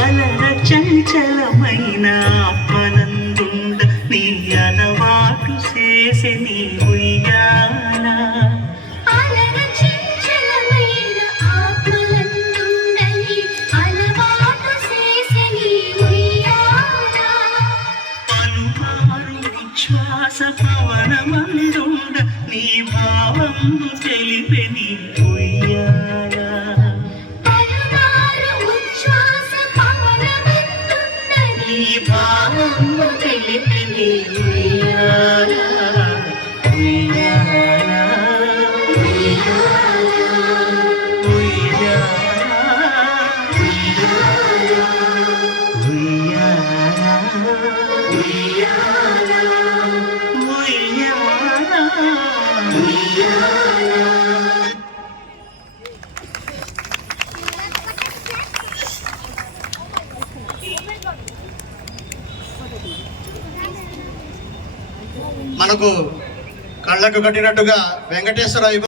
అలర చంచలమైన ఆత్మనందుండ నీ అలవాటు చేసే నీ ఉయ్యాల శ్వాస పవనమందుండ నీ భావంబు తెలిపే నీ ఉయ్యాల నీ భావంబు తెలిపే నీ ఉయ్యాల ఉయ్యాల మనకు కళ్ళకు కట్టినట్టుగా వెంకటేశ్వర